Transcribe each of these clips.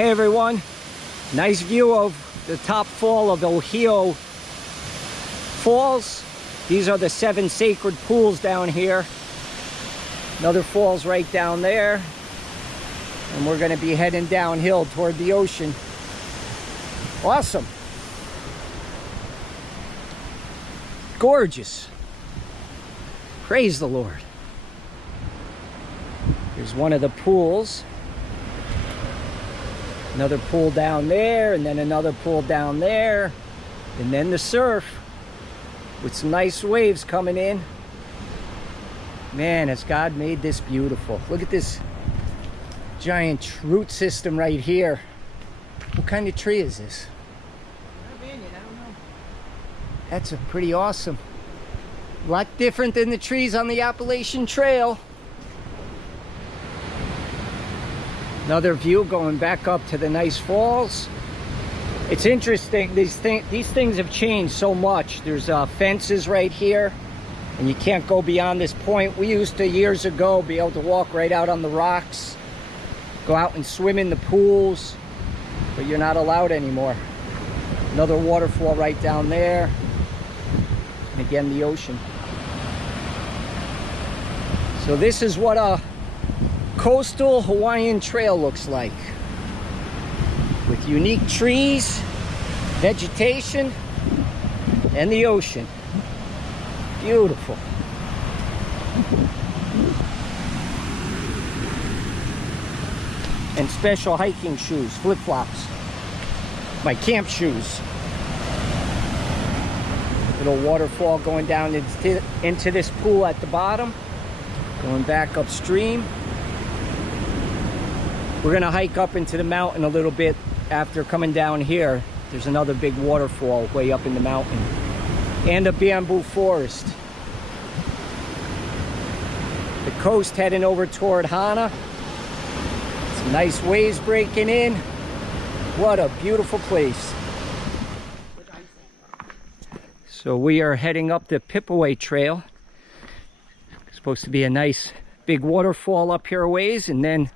Hey everyone, nice view of the top fall of Oheo Falls. These are the 7 sacred pools down here. Another falls right down there. And we're going to be heading downhill toward the ocean. Awesome. Gorgeous. Praise the Lord. Here's one of the pools. Another pool down there, and then another pool down there, and then the surf with some nice waves coming in. Man, has God made this beautiful. Look at this giant root system right here. What kind of tree is this? I don't know. That's a pretty awesome. A lot different than the trees on the Appalachian Trail. Another view going back up to the nice falls. It's interesting, these things have changed so much. There's fences right here, and you can't go beyond this point. We used to, years ago, be able to walk right out on the rocks, go out and swim in the pools, but you're not allowed anymore. Another waterfall right down there, and again the ocean. So this is what a coastal Hawaiian trail looks like, with unique trees, vegetation, and the ocean. Beautiful. And special hiking shoes, flip-flops, my camp shoes. Little waterfall going down into this pool at the bottom, going back upstream. We're gonna hike up into the mountain a little bit after coming down here. There's another big waterfall way up in the mountain, and a bamboo forest. The coast heading over toward Hana. Some nice waves breaking in. What a beautiful place. So we are heading up the Pippaway Trail. It's supposed to be a nice big waterfall up here a ways, and then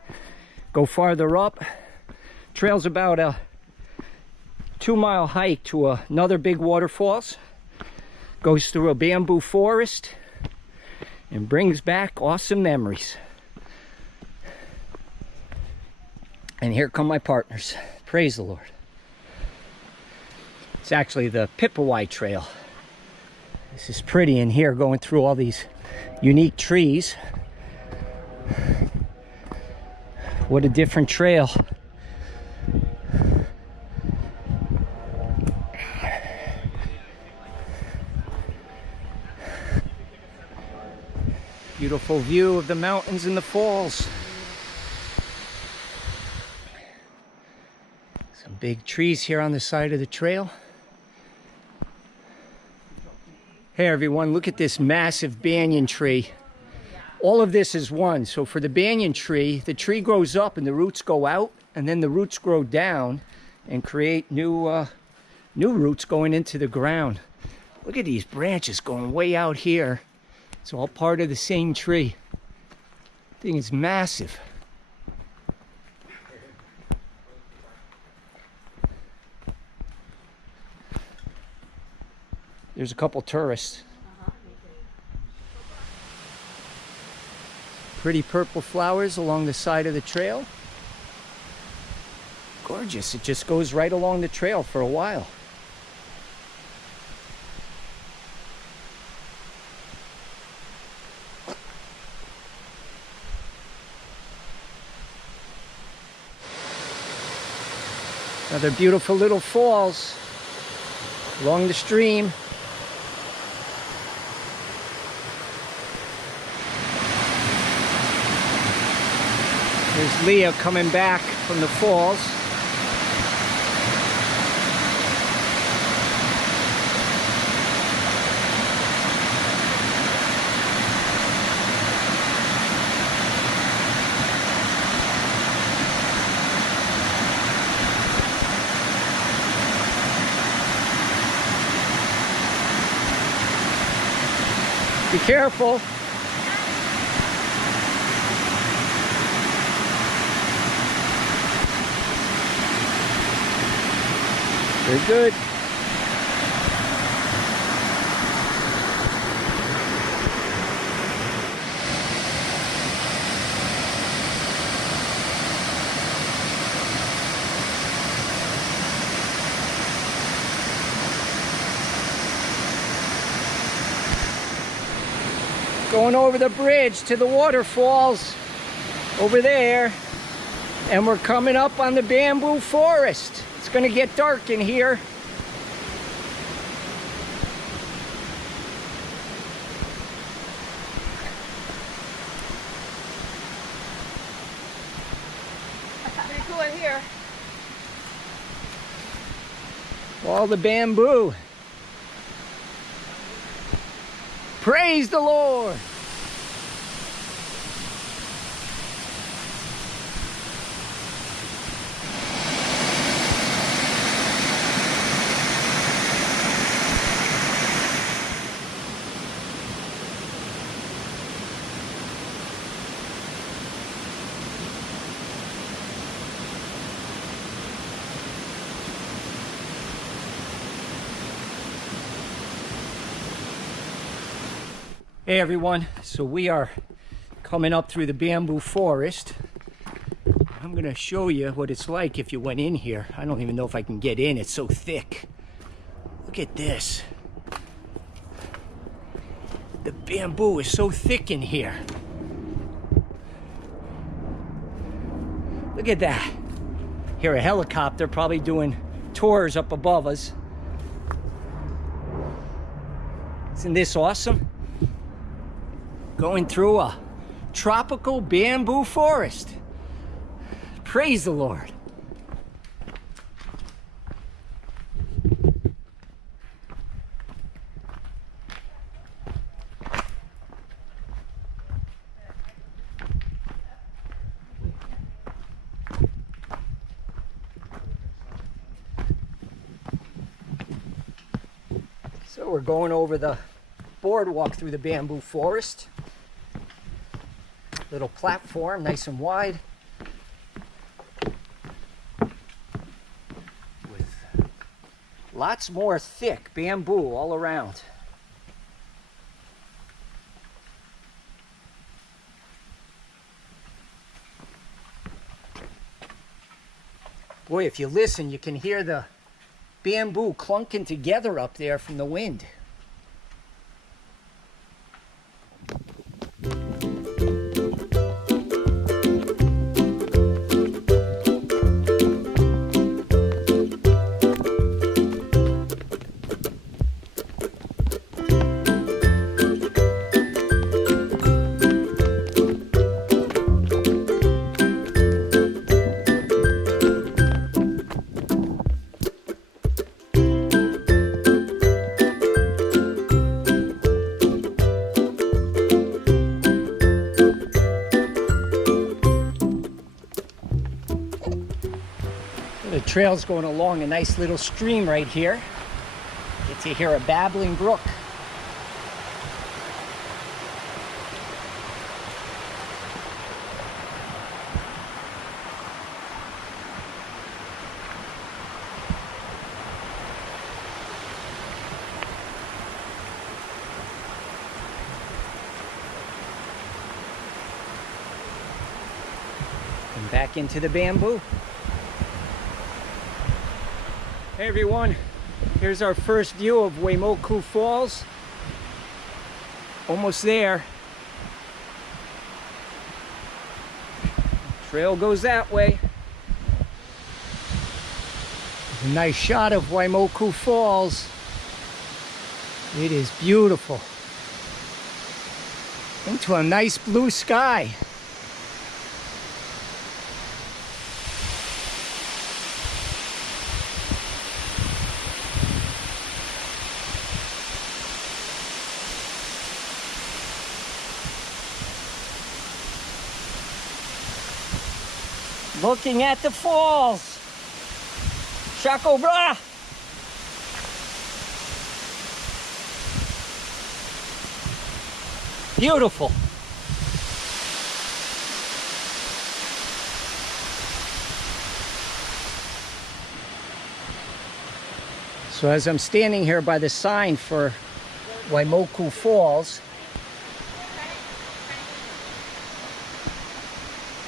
go farther up. Trail's about a 2-mile hike to another big waterfalls. Goes through a bamboo forest and brings back awesome memories. And here come my partners. Praise the Lord. It's actually the Pippaway Trail. This is pretty in here, going through all these unique trees. What a different trail. Beautiful view of the mountains and the falls. Some big trees here on the side of the trail. Hey everyone, look at this massive banyan tree. All of this is one. So for the banyan tree, the tree grows up and the roots go out, and then the roots grow down and create new roots going into the ground. Look at these branches going way out here. It's all part of the same tree. The thing is massive. There's a couple tourists. Pretty purple flowers along the side of the trail. Gorgeous. It just goes right along the trail for a while. Another beautiful little falls along the stream. There's Leah coming back from the falls. Be careful. Very good. Going over the bridge to the waterfalls over there, and we're coming up on the bamboo forest. It's going to get dark in here. Pretty cool in here. All the bamboo. Praise the Lord. Hey everyone, so we are coming up through the bamboo forest. I'm going to show you what it's like if you went in here. I don't even know if I can get in, it's so thick. Look at this. The bamboo is so thick in here. Look at that. Hear a helicopter probably doing tours up above us. Isn't this awesome? Going through a tropical bamboo forest. Praise the Lord. So we're going over the boardwalk through the bamboo forest. Little platform, nice and wide, with lots more thick bamboo all around. Boy, if you listen, you can hear the bamboo clunking together up there from the wind. The trail's going along a nice little stream right here. Get to hear a babbling brook. And back into the bamboo. Hey everyone, here's our first view of Waimoku Falls. Almost there. Trail goes that way. A nice shot of Waimoku Falls. It is beautiful. Into a nice blue sky. Looking at the falls. Shako bra. Beautiful. So as I'm standing here by the sign for Waimoku Falls,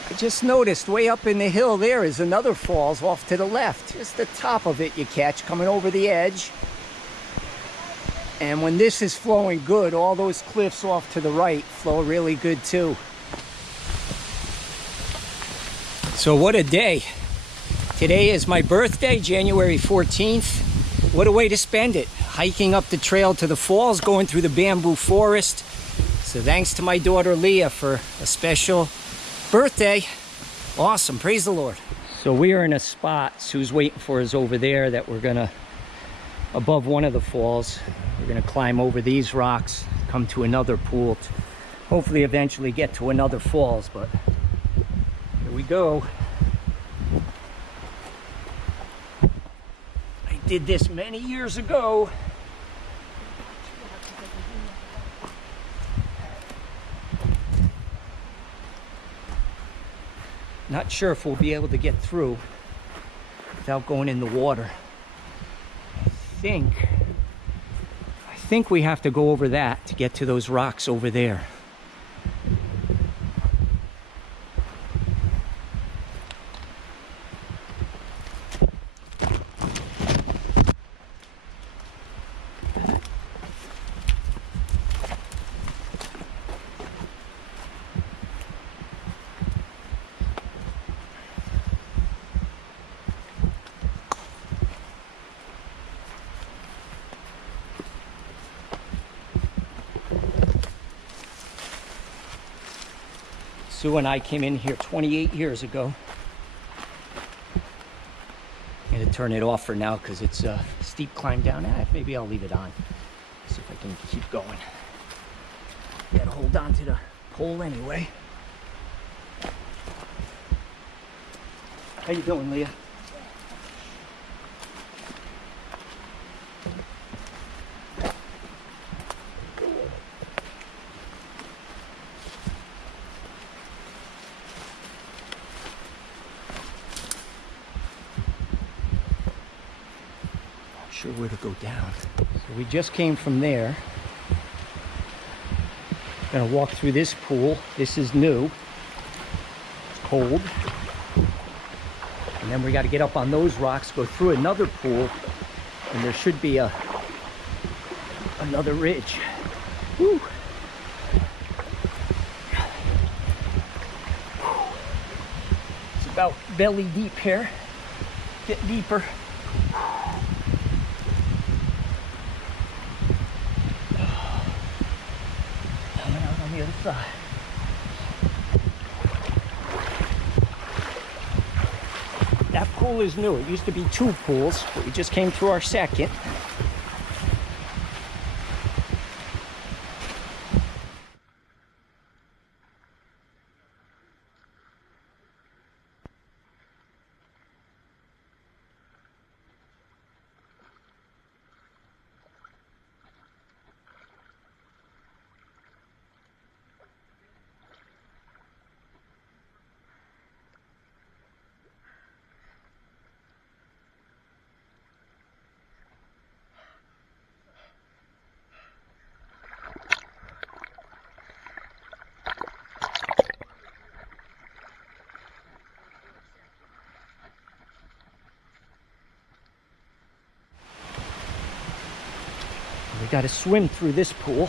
I just noticed way up in the hill there is another falls off to the left. Just the top of it you catch coming over the edge. And when this is flowing good, all those cliffs off to the right flow really good too. So what a day. Today is my birthday, January 14th. What a way to spend it. Hiking up the trail to the falls, going through the bamboo forest. So thanks to my daughter Leah for a special birthday. Awesome, praise the Lord. So we are in a spot Sue's waiting for us over there that we're gonna, above one of the falls, we're gonna climb over these rocks, come to another pool, hopefully eventually get to another falls, but here we go. I did this many years ago. Not sure if we'll be able to get through without going in the water. I think we have to go over that to get to those rocks over there. Sue and I came in here 28 years ago. I'm gonna turn it off for now because it's a steep climb down. Maybe I'll leave it on. See if I can keep going. Gotta hold on to the pole anyway. How you doing, Leah? Sure where to go down. So we just came from there. Gonna walk through this pool. This is new. It's cold. And then we got to get up on those rocks, go through another pool, and there should be another ridge. Woo. It's about belly deep here. Get deeper. The other side. That pool is new. It used to be 2 pools, but we just came through our second. We got to swim through this pool.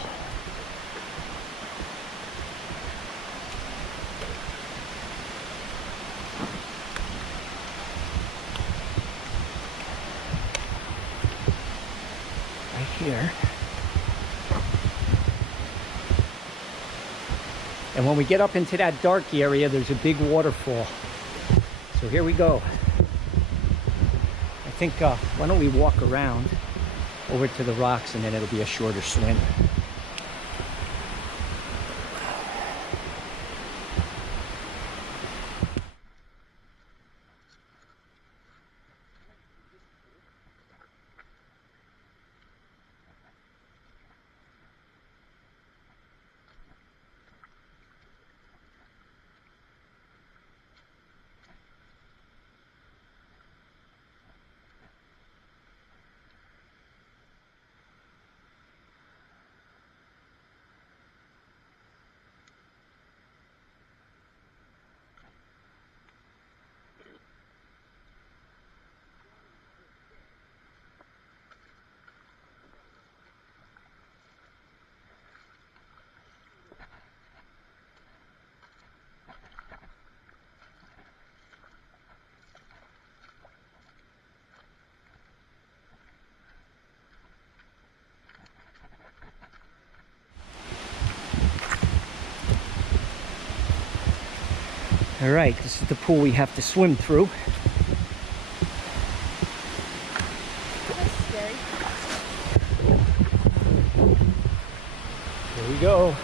Right here. And when we get up into that dark area, there's a big waterfall. So here we go. I think, why don't we walk around over to the rocks and then it'll be a shorter swim. All right, this is the pool we have to swim through. That's scary. Here we go.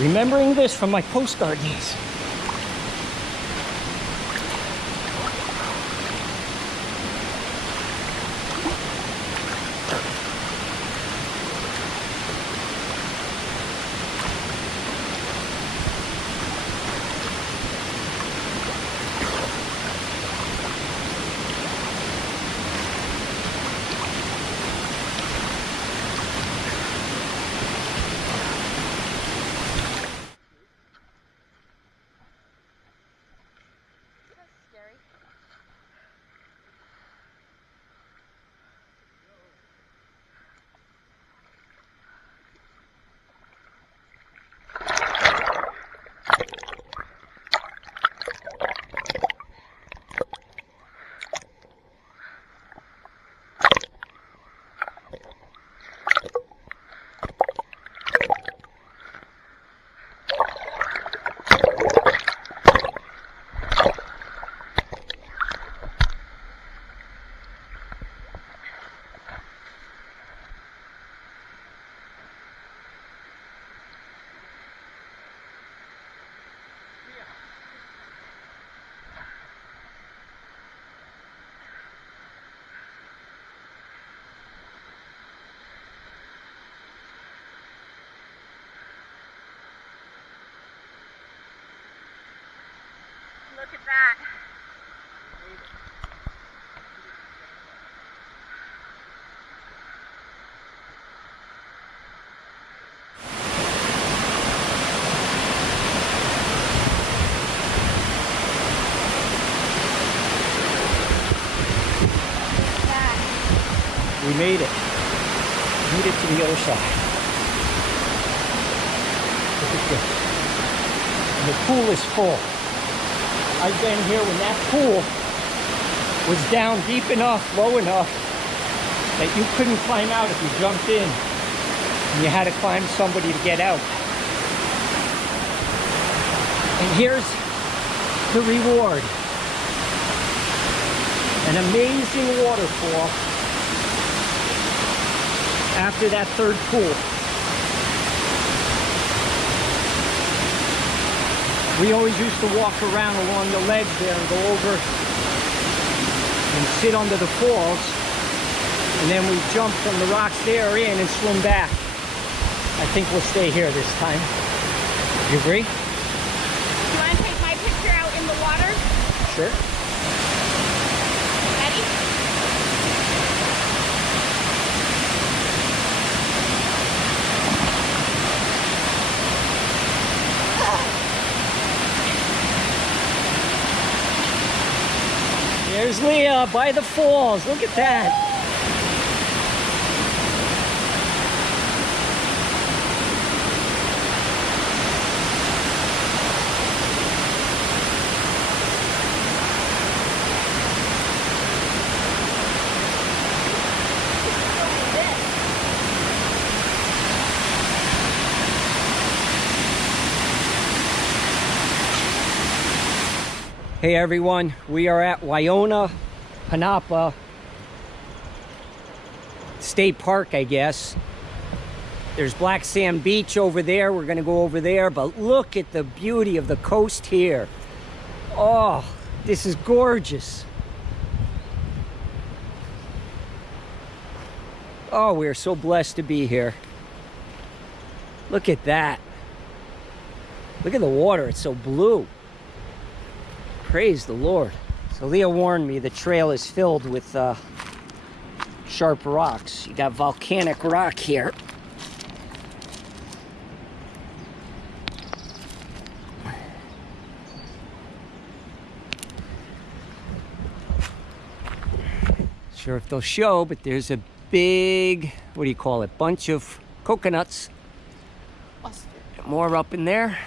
Remembering this from my Coast Guard days. Look at that. We made it. Made it to the other side. Look at this. And the pool is full. I've been here when that pool was down deep enough, low enough, that you couldn't climb out if you jumped in. And you had to climb somebody to get out. And here's the reward. An amazing waterfall after that third pool. We always used to walk around along the ledge there and go over and sit under the falls, and then we jump from the rocks there in and swim back. I think we'll stay here this time. You agree? You want to take my picture out in the water? Sure. Ready? There's Leah by the falls. Look at that. Hey everyone, we are at Waiona Panapa State Park, I guess. There's Black Sand Beach over there. We're gonna go over there, but look at the beauty of the coast here. Oh, this is gorgeous. Oh, we are so blessed to be here. Look at that. Look at the water, it's so blue. Praise the Lord. So Leah warned me the trail is filled with sharp rocks. You got volcanic rock here. Sure if they'll show, but there's a big, what do you call it, bunch of coconuts. More up in there.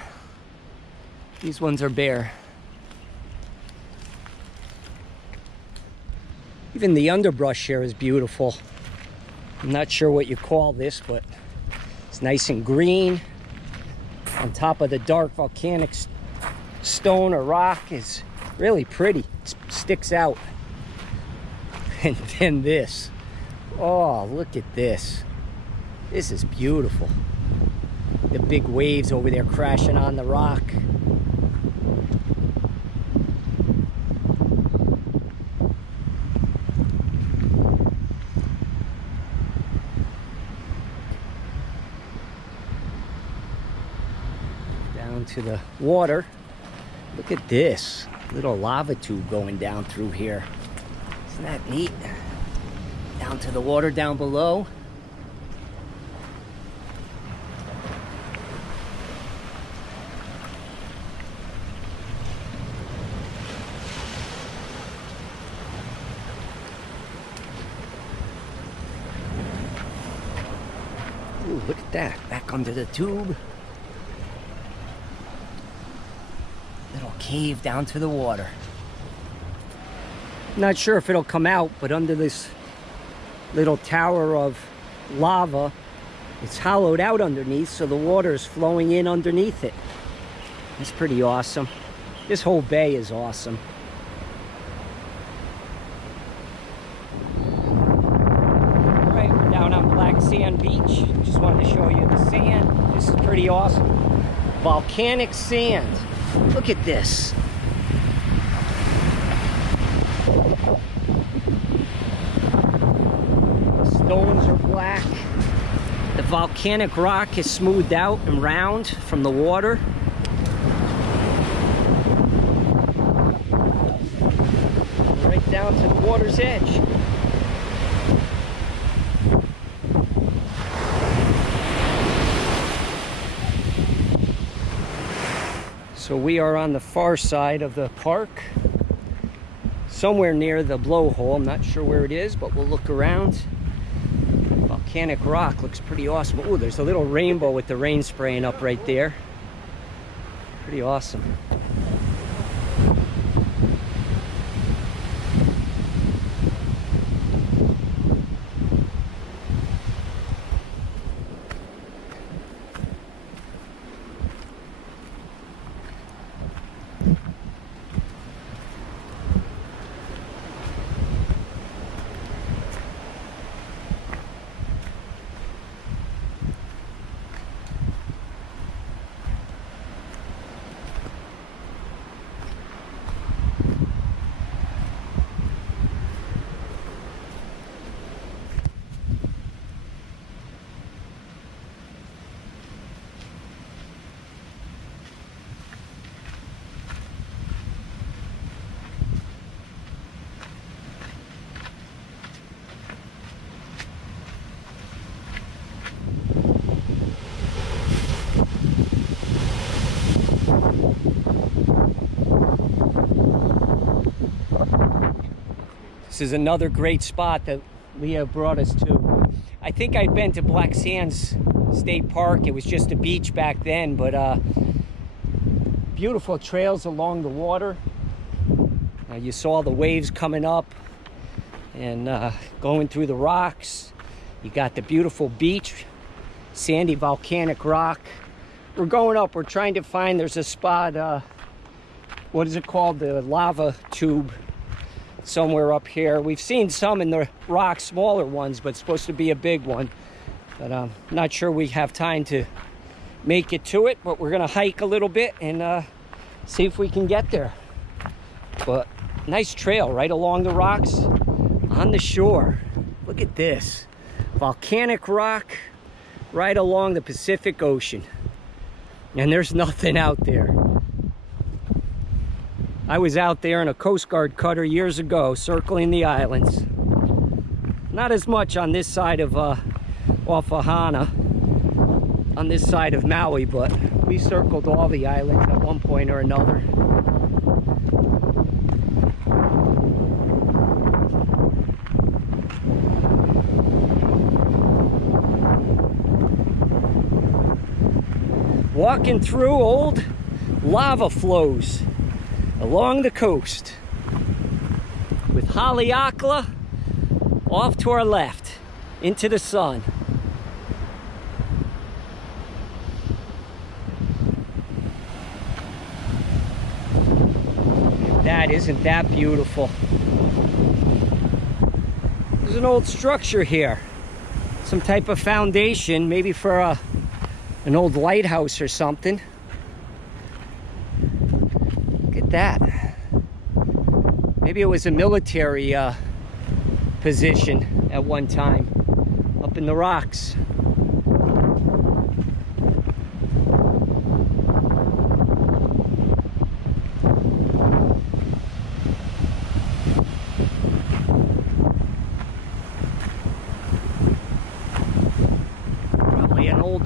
These ones are bare. Even the underbrush here is beautiful. I'm not sure what you call this, but it's nice and green. On top of the dark volcanic stone or rock is really pretty. It sticks out. And then this. Oh, look at this. This is beautiful. The big waves over there crashing on the rock. Down to the water. Look at this little lava tube going down through here. Isn't that neat? Down to the water down below. Ooh, look at that. Back under the tube. Little cave down to the water. Not sure if it'll come out, but under this little tower of lava, it's hollowed out underneath, so the water is flowing in underneath it. It's pretty awesome. This whole bay is awesome. All right, we're down on Black Sand Beach. Just wanted to show you the sand. This is pretty awesome. Volcanic sand. Look at this. Stones are black. The volcanic rock is smoothed out and round from the water. Right down to the water's edge. So we are on the far side of the park, somewhere near the blowhole. I'm not sure where it is, but we'll look around. Volcanic rock looks pretty awesome. Oh, there's a little rainbow with the rain spraying up right there. Pretty awesome. This is another great spot that Leah brought us to. I think I'd been to Black Sands State Park. It was just a beach back then, but beautiful trails along the water. You saw the waves coming up and going through the rocks. You got the beautiful beach, sandy volcanic rock. We're going up. We're trying to find, there's a spot, what is it called? The lava tube. Somewhere up here. We've seen some in the rock, smaller ones, but it's supposed to be a big one. But I'm not sure we have time to make it to it, but we're gonna hike a little bit and see if we can get there. But nice trail right along the rocks on the shore. Look at this. Volcanic rock right along the Pacific Ocean. And there's nothing out there. I was out there in a Coast Guard cutter years ago, circling the islands. Not as much on this side of off of Hana, on this side of Maui, but we circled all the islands at one point or another. walking through old lava flows along the coast with Haleakala off to our left into the sun. Isn't that beautiful? There's an old structure here, some type of foundation, maybe for an old lighthouse or something. Look at that. Maybe it was a military position at one time up in the rocks.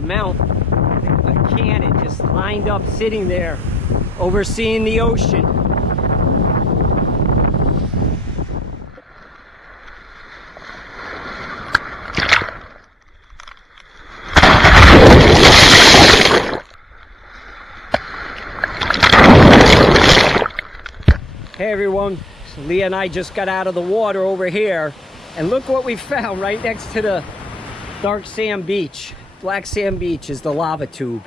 Mount, a cannon just lined up sitting there overseeing the ocean. Hey everyone, so Leah and I just got out of the water over here, and look what we found right next to the dark sand beach. Black Sand Beach is the lava tube.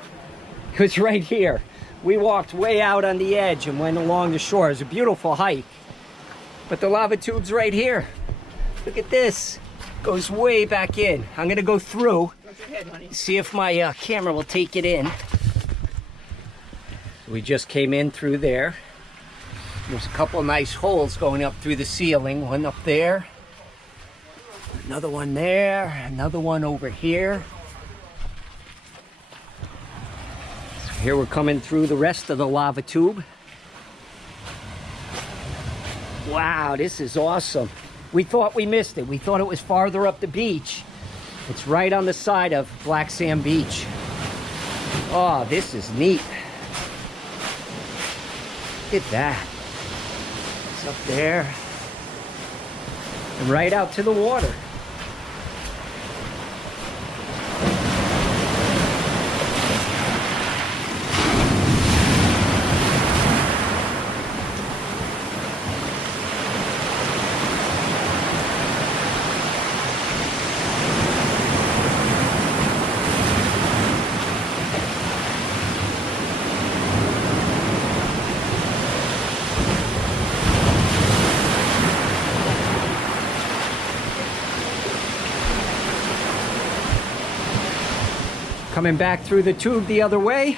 It was right here. We walked way out on the edge and went along the shore. It was a beautiful hike. But the lava tube's right here. Look at this. Goes way back in. I'm gonna go through, see if my camera will take it in. We just came in through there. There's a couple nice holes going up through the ceiling. One up there, another one there, another one over here. Here we're coming through the rest of the lava tube. Wow, this is awesome. We thought we missed it. We thought it was farther up the beach. It's right on the side of Black Sand Beach. Oh, this is neat. Look at that. It's up there. And right out to the water. Coming back through the tube the other way.